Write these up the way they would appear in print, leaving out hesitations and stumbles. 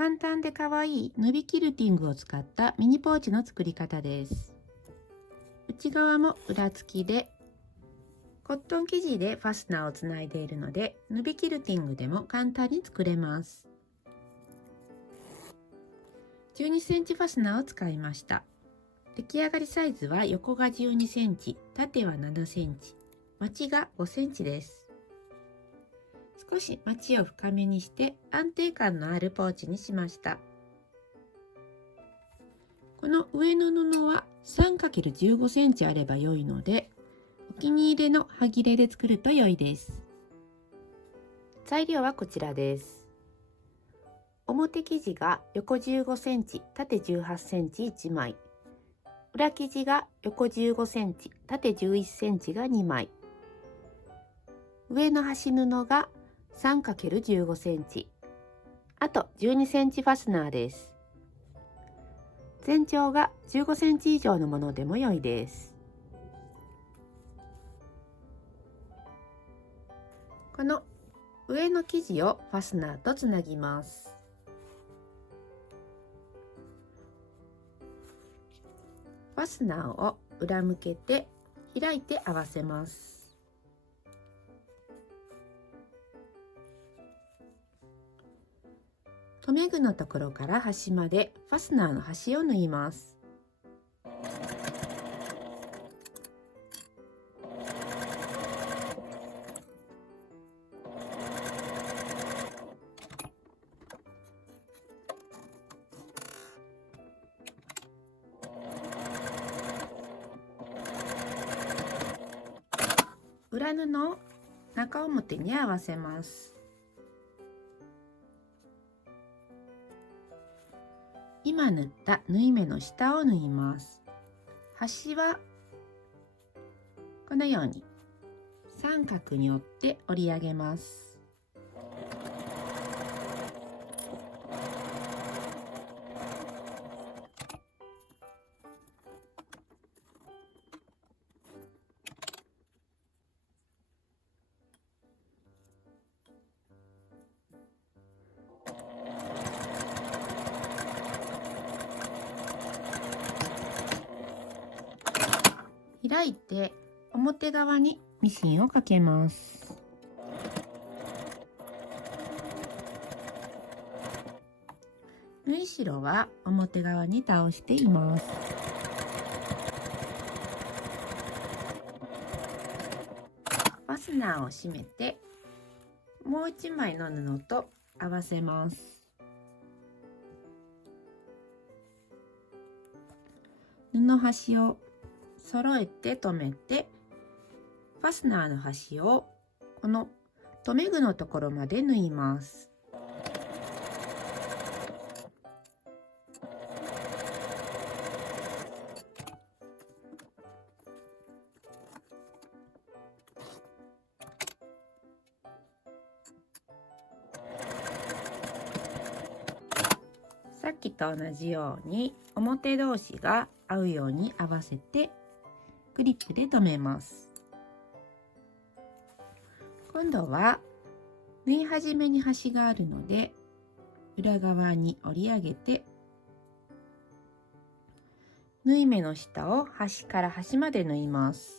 簡単でかわいいヌビキルティングを使ったミニポーチの作り方です。内側も裏付きでコットン生地でファスナーをつないでいるので、ヌビキルティングでも簡単に作れます。12センチファスナーを使いました。出来上がりサイズは横が12センチ、縦は7センチ、まちが5センチです。少しまちを深めにして安定感のあるポーチにしました。この上の布は 3×15 センチあれば良いので、お気に入りの端切れで作ると良いです。材料はこちらです。表生地が横15センチ、縦18センチ1枚。裏生地が横15センチ、縦11センチが2枚。上の端布が 3×15 センチ。あと12センチファスナーです。全長が15センチ以上のものでも良いです。この上の生地をファスナーとつなぎます。ファスナーを裏向けて開いて合わせます。留め具のところから端までファスナーの端を縫います。裏布を中表に合わせます。今縫った縫い目の下を縫います。端はこのように三角に折って折り上げます。開いて表側にミシンをかけます。縫い代は表側に倒しています。ファスナーを閉めてもう一枚の布と合わせます。布端を揃えて留めて、ファスナーの端をこの留め具のところまで縫います。さっきと同じように表同士が合うように合わせてクリップで留めます。今度は縫い始めに端があるので裏側に折り上げて縫い目の下を端から端まで縫います。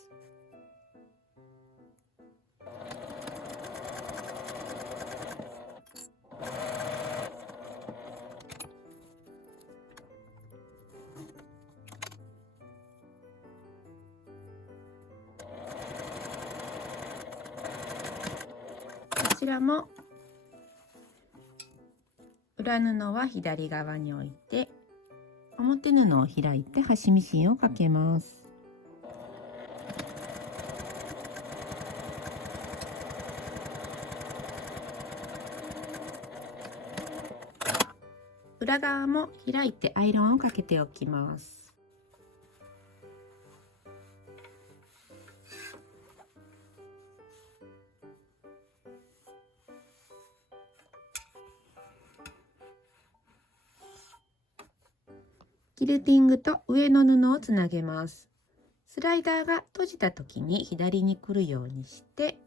こちらも裏布は左側に置いて表布を開いて端ミシンをかけます。裏側も開いてアイロンをかけておきます。キルティングと上の布をつなげます。スライダーが閉じた時に左に来るようにして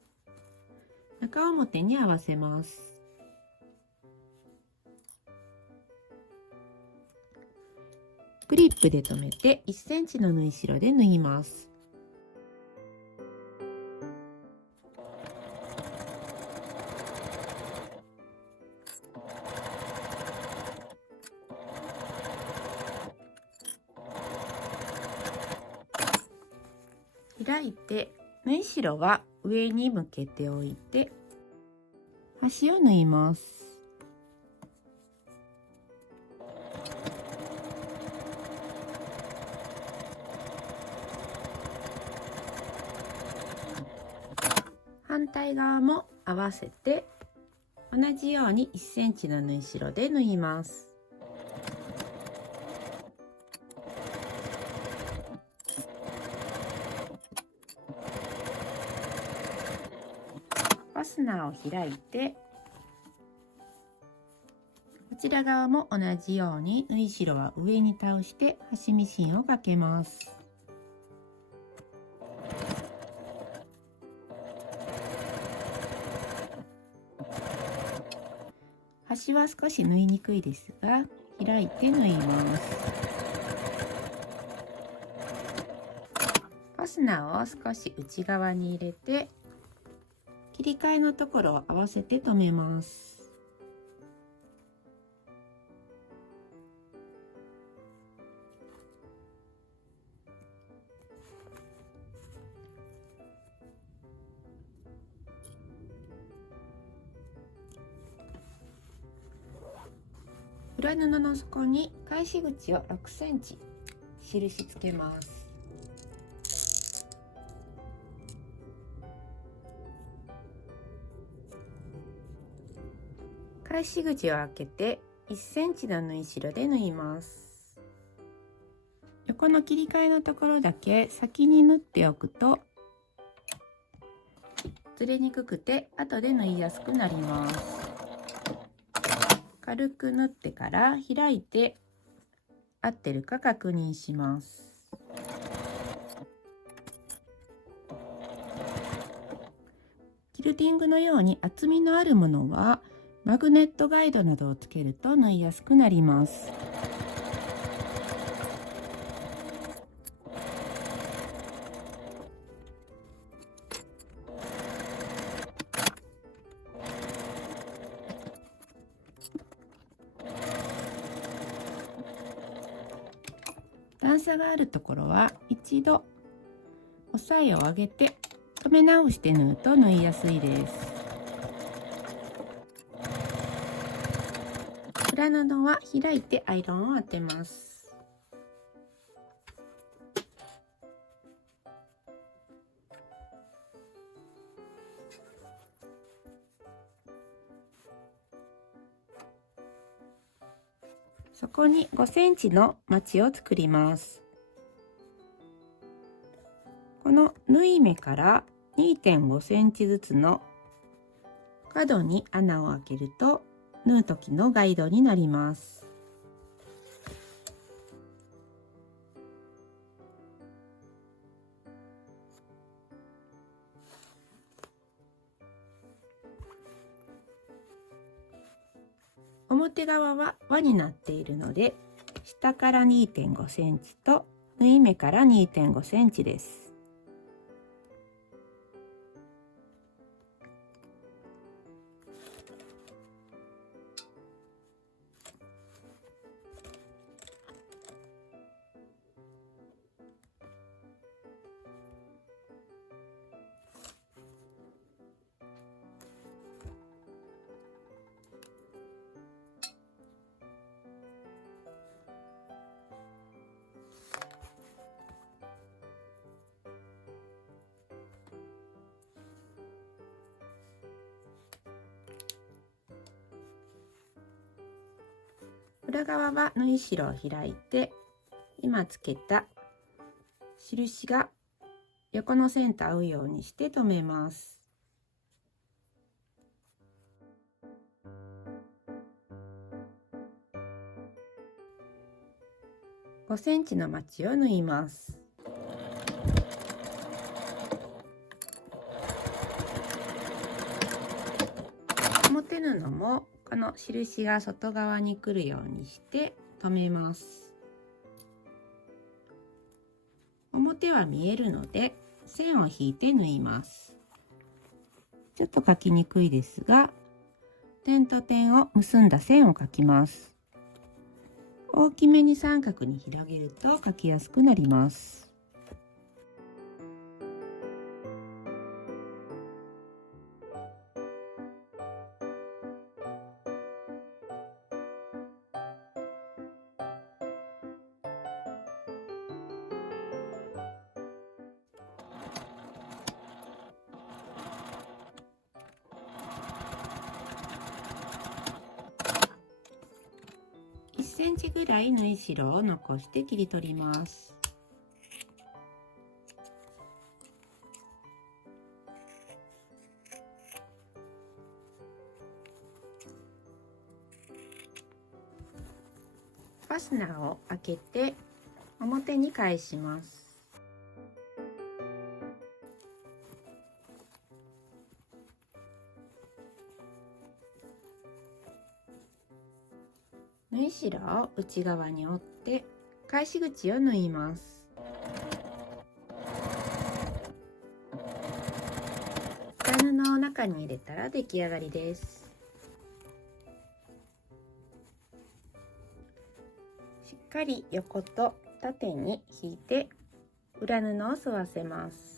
中表に合わせます。クリップで留めて1センチの縫い代で縫います。開いて縫い代は上に向けておいて端を縫います。反対側も合わせて同じように1センチの縫い代で縫います。ファスナーを開いてこちら側も同じように縫い代は上に倒して端ミシンをかけます。端は少し縫いにくいですが開いて縫います。ファスナーを少し内側に入れて切り替えのところを合わせて留めます。裏布の底に返し口を6センチ印つけます。返し口を開けて1センチの縫い代で縫います。横の切り替えのところだけ先に縫っておくとずれにくくて後で縫いやすくなります。軽く縫ってから開いて合ってるか確認します。キルティングのように厚みのあるものはマグネットガイドなどをつけると縫いやすくなります。段差があるところは一度押さえを上げて留め直して縫うと縫いやすいです。裏布は開いてアイロンを当てます。そこに5センチのまちを作ります。この縫い目から 2.5 センチずつの角に穴を開けると縫う時のガイドになります。表側は輪になっているので下から 2.5 センチと縫い目から 2.5 センチです。裏側は縫い代を開いて今つけた印が横の線と合うようにして留めます。5センチのまちを縫います。表布もこの印が外側に来るようにして留めます。表は見えるので線を引いて縫います。ちょっと描きにくいですが、点と点を結んだ線を描きます。大きめに三角に広げると描きやすくなります。1センチぐらい縫い代を残して切り取ります。ファスナーを開けて表に返します。縫い代を内側に折って返し口を縫います。下布を中に入れたら出来上がりです。しっかり横と縦に引いて裏布を沿わせます。